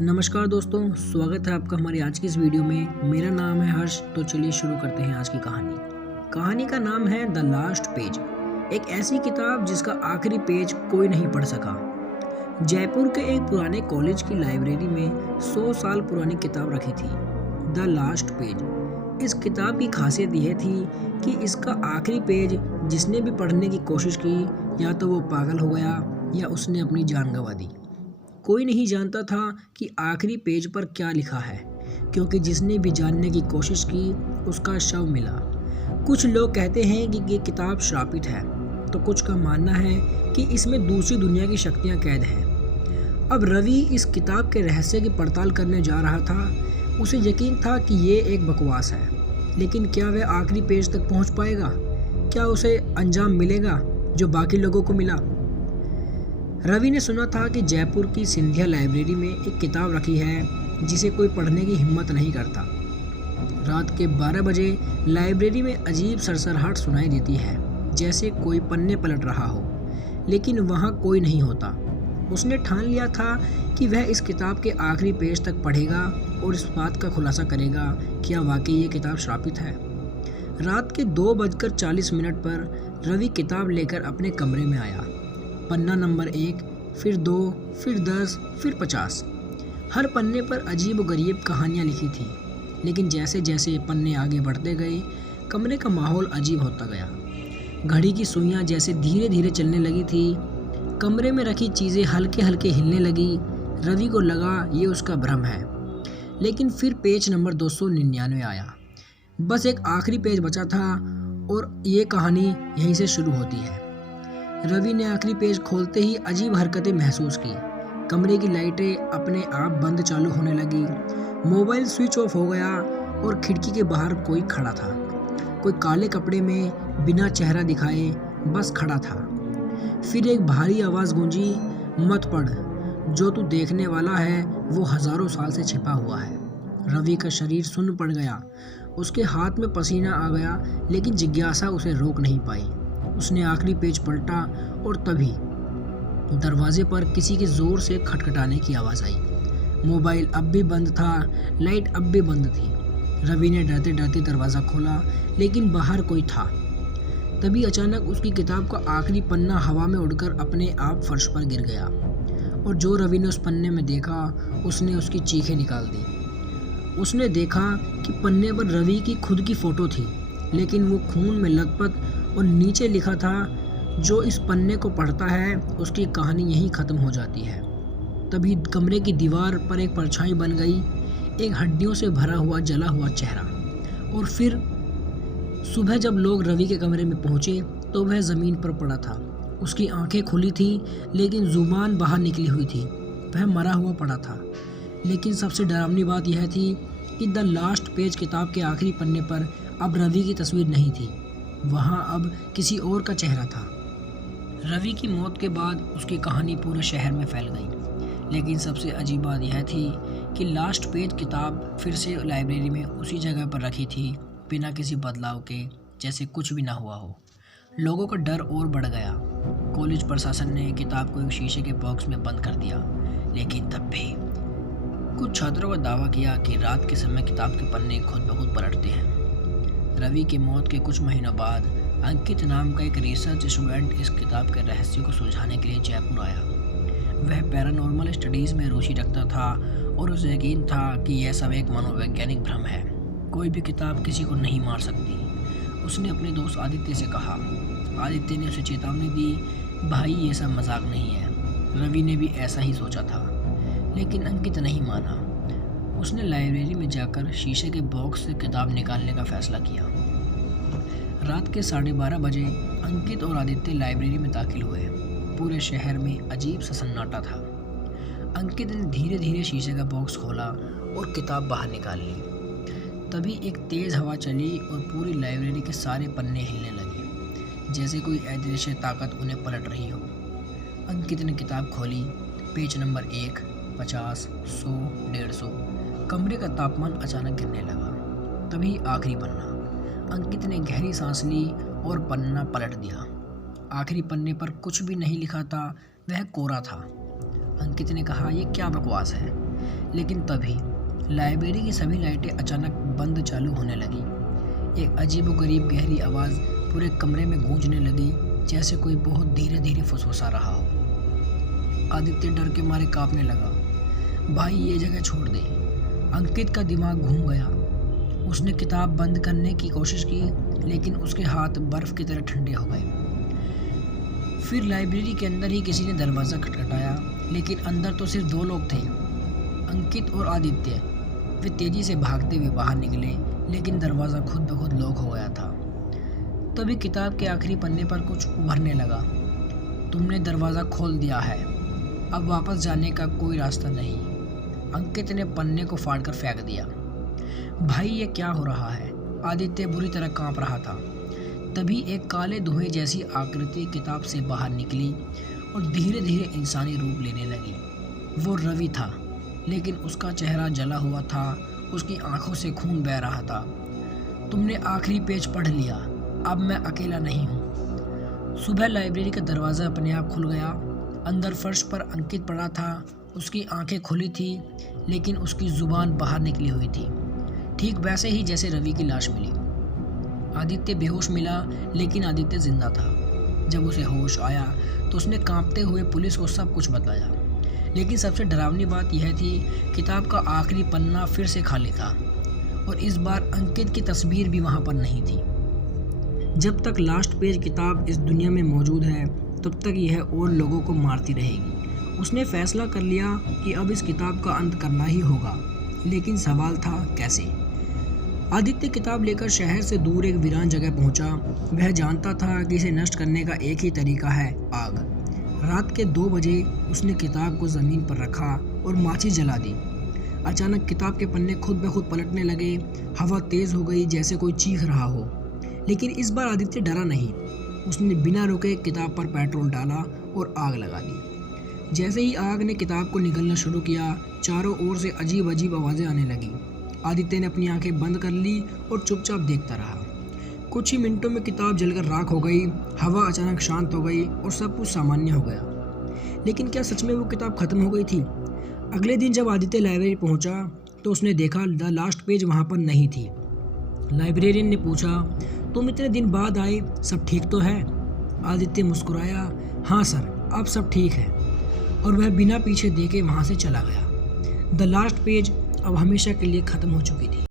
नमस्कार दोस्तों, स्वागत है आपका हमारी आज की इस वीडियो में। मेरा नाम है हर्ष। तो चलिए शुरू करते हैं आज की कहानी। कहानी का नाम है द लास्ट पेज। एक ऐसी किताब जिसका आखिरी पेज कोई नहीं पढ़ सका। जयपुर के एक पुराने कॉलेज की लाइब्रेरी में 100 साल पुरानी किताब रखी थी, द लास्ट पेज। इस किताब की खासियत यह थी कि इसका आखिरी पेज जिसने भी पढ़ने की कोशिश की, या तो वो पागल हो गया या उसने अपनी जान गंवा दी। कोई नहीं जानता था कि आखिरी पेज पर क्या लिखा है, क्योंकि जिसने भी जानने की कोशिश की उसका शव मिला। कुछ लोग कहते हैं कि ये किताब श्रापित है, तो कुछ का मानना है कि इसमें दूसरी दुनिया की शक्तियां कैद हैं। अब रवि इस किताब के रहस्य की पड़ताल करने जा रहा था। उसे यकीन था कि ये एक बकवास है, लेकिन क्या वह आखिरी पेज तक पहुंच पाएगा? क्या उसे अंजाम मिलेगा जो बाकी लोगों को मिला? रवि ने सुना था कि जयपुर की सिंधिया लाइब्रेरी में एक किताब रखी है जिसे कोई पढ़ने की हिम्मत नहीं करता। रात के 12 बजे लाइब्रेरी में अजीब सरसराहट सुनाई देती है, जैसे कोई पन्ने पलट रहा हो, लेकिन वहाँ कोई नहीं होता। उसने ठान लिया था कि वह इस किताब के आखिरी पेज तक पढ़ेगा और इस बात का खुलासा करेगा क्या वाकई ये किताब श्रापित है। रात के 2:40 पर रवि किताब लेकर अपने कमरे में आया। पन्ना नंबर 1, फिर 2, फिर 10, फिर 50। हर पन्ने पर अजीब गरीब कहानियाँ लिखी थी, लेकिन जैसे जैसे पन्ने आगे बढ़ते गए, कमरे का माहौल अजीब होता गया। घड़ी की सुइयाँ जैसे धीरे धीरे चलने लगी थी। कमरे में रखी चीज़ें हल्के हल्के हिलने लगी। रवि को लगा ये उसका भ्रम है, लेकिन फिर पेज नंबर 299 आया। बस एक आखिरी पेज बचा था और ये कहानी यहीं से शुरू होती है। रवि ने आखिरी पेज खोलते ही अजीब हरकतें महसूस की। कमरे की लाइटें अपने आप बंद चालू होने लगी, मोबाइल स्विच ऑफ हो गया और खिड़की के बाहर कोई खड़ा था। कोई काले कपड़े में बिना चेहरा दिखाए बस खड़ा था। फिर एक भारी आवाज़ गूंजी, मत पढ़, जो तू देखने वाला है वो हज़ारों साल से छिपा हुआ है। रवि का शरीर सुन्न पड़ गया। उसके हाथ में पसीना आ गया, लेकिन जिज्ञासा उसे रोक नहीं पाई। उसने आखिरी पेज पलटा और तभी दरवाजे पर किसी के जोर से खटखटाने की आवाज़ आई। मोबाइल अब भी बंद था, लाइट अब भी बंद थी। रवि ने डरते डरते दरवाज़ा खोला, लेकिन बाहर कोई था। तभी अचानक उसकी किताब का आखिरी पन्ना हवा में उड़कर अपने आप फर्श पर गिर गया, और जो रवि ने उस पन्ने में देखा उसने उसकी चीखें निकाल दी। उसने देखा कि पन्ने पर रवि की खुद की फ़ोटो थी, लेकिन वो खून में लथपथ, और नीचे लिखा था, जो इस पन्ने को पढ़ता है उसकी कहानी यहीं ख़त्म हो जाती है। तभी कमरे की दीवार पर एक परछाई बन गई, एक हड्डियों से भरा हुआ जला हुआ चेहरा। और फिर सुबह जब लोग रवि के कमरे में पहुंचे तो वह ज़मीन पर पड़ा था। उसकी आंखें खुली थी, लेकिन ज़ुबान बाहर निकली हुई थी। वह मरा हुआ पड़ा था। लेकिन सबसे डरावनी बात यह थी कि द लास्ट पेज किताब के आखिरी पन्ने पर अब रवि की तस्वीर नहीं थी, वहाँ अब किसी और का चेहरा था। रवि की मौत के बाद उसकी कहानी पूरे शहर में फैल गई, लेकिन सबसे अजीब बात यह थी कि लास्ट पेज किताब फिर से लाइब्रेरी में उसी जगह पर रखी थी, बिना किसी बदलाव के, जैसे कुछ भी ना हुआ हो। लोगों का डर और बढ़ गया। कॉलेज प्रशासन ने किताब को एक शीशे के बॉक्स में बंद कर दिया, लेकिन तब भी कुछ छात्रों का दावा किया कि रात के समय किताब के पन्ने खुद ब खुद पलटते हैं। रवि की मौत के कुछ महीनों बाद अंकित नाम का एक रिसर्च स्टूडेंट इस किताब के रहस्य को सुलझाने के लिए जयपुर आया। वह पैरानॉर्मल स्टडीज़ में रुचि रखता था और उसे यकीन था कि यह सब एक मनोवैज्ञानिक भ्रम है। कोई भी किताब किसी को नहीं मार सकती। उसने अपने दोस्त आदित्य से कहा। आदित्य ने उसे चेतावनी दी, भाई ये सब मजाक नहीं है। रवि ने भी ऐसा ही सोचा था, लेकिन अंकित नहीं माना। उसने लाइब्रेरी में जाकर शीशे के बॉक्स से किताब निकालने का फैसला किया। रात के 12:30 बजे अंकित और आदित्य लाइब्रेरी में दाखिल हुए। पूरे शहर में अजीब सा सन्नाटा था। अंकित ने धीरे धीरे शीशे का बॉक्स खोला और किताब बाहर निकाल ली। तभी एक तेज़ हवा चली और पूरी लाइब्रेरी के सारे पन्ने हिलने लगे, जैसे कोई अदृश्य ताकत उन्हें पलट रही हो। अंकित ने किताब खोली। Page number 1, 50, 100, 150। कमरे का तापमान अचानक गिरने लगा। तभी आखिरी पन्ना। अंकित ने गहरी सांस ली और पन्ना पलट दिया। आखिरी पन्ने पर कुछ भी नहीं लिखा था, वह कोरा था। अंकित ने कहा, यह क्या बकवास है। लेकिन तभी लाइब्रेरी की सभी लाइटें अचानक बंद चालू होने लगी। एक अजीबोगरीब गहरी आवाज़ पूरे कमरे में गूंजने लगी, जैसे कोई बहुत धीरे धीरे फुसफुसा रहा हो। आदित्य डर के मारे कांपने लगा। भाई ये जगह छोड़ दे। अंकित का दिमाग घूम गया। उसने किताब बंद करने की कोशिश की, लेकिन उसके हाथ बर्फ की तरह ठंडे हो गए। फिर लाइब्रेरी के अंदर ही किसी ने दरवाज़ा खटखटाया, लेकिन अंदर तो सिर्फ 2 लोग थे, अंकित और आदित्य। वे तेजी से भागते हुए बाहर निकले, लेकिन दरवाज़ा खुद ब खुद लॉक हो गया था। तभी किताब के आखिरी पन्ने पर कुछ उभरने लगा। तुमने दरवाज़ा खोल दिया है, अब वापस जाने का कोई रास्ता नहीं। अंकित ने पन्ने को फाड़कर फेंक दिया। भाई ये क्या हो रहा है? आदित्य बुरी तरह कांप रहा था। तभी एक काले धुएं जैसी आकृति किताब से बाहर निकली और धीरे धीरे इंसानी रूप लेने लगी। वो रवि था, लेकिन उसका चेहरा जला हुआ था, उसकी आंखों से खून बह रहा था। तुमने आखिरी पेज पढ़ लिया, अब मैं अकेला नहीं हूँ। सुबह लाइब्रेरी का दरवाज़ा अपने आप खुल गया। अंदर फर्श पर अंकित पड़ा था। उसकी आंखें खुली थी, लेकिन उसकी ज़ुबान बाहर निकली हुई थी, ठीक वैसे ही जैसे रवि की लाश मिली। आदित्य बेहोश मिला, लेकिन आदित्य जिंदा था। जब उसे होश आया तो उसने कांपते हुए पुलिस को सब कुछ बताया। लेकिन सबसे डरावनी बात यह थी, किताब का आखिरी पन्ना फिर से खाली था और इस बार अंकित की तस्वीर भी वहाँ पर नहीं थी। जब तक लास्ट पेज किताब इस दुनिया में मौजूद है, तब तक यह और लोगों को मारती रहेगी। उसने फैसला कर लिया कि अब इस किताब का अंत करना ही होगा, लेकिन सवाल था कैसे। आदित्य किताब लेकर शहर से दूर एक वीरान जगह पहुंचा। वह जानता था कि इसे नष्ट करने का एक ही तरीका है, आग। रात के 2 बजे उसने किताब को ज़मीन पर रखा और माचिस जला दी। अचानक किताब के पन्ने खुद ब खुद पलटने लगे। हवा तेज़ हो गई, जैसे कोई चीख रहा हो। लेकिन इस बार आदित्य डरा नहीं। उसने बिना रुके किताब पर पेट्रोल डाला और आग लगा दी। जैसे ही आग ने किताब को निगलना शुरू किया, चारों ओर से अजीब अजीब आवाज़ें आने लगीं। आदित्य ने अपनी आंखें बंद कर ली और चुपचाप देखता रहा। कुछ ही मिनटों में किताब जलकर राख हो गई। हवा अचानक शांत हो गई और सब कुछ सामान्य हो गया। लेकिन क्या सच में वो किताब खत्म हो गई थी? अगले दिन जब आदित्य लाइब्रेरी पहुंचा तो उसने देखा द लास्ट पेज वहां पर नहीं थी। लाइब्रेरियन ने पूछा, तुम इतने दिन बाद आए, सब ठीक तो है? आदित्य मुस्कुराया, हाँ सर, अब सब ठीक है। और वह बिना पीछे देखे वहाँ से चला गया। द लास्ट पेज अब हमेशा के लिए ख़त्म हो चुकी थी।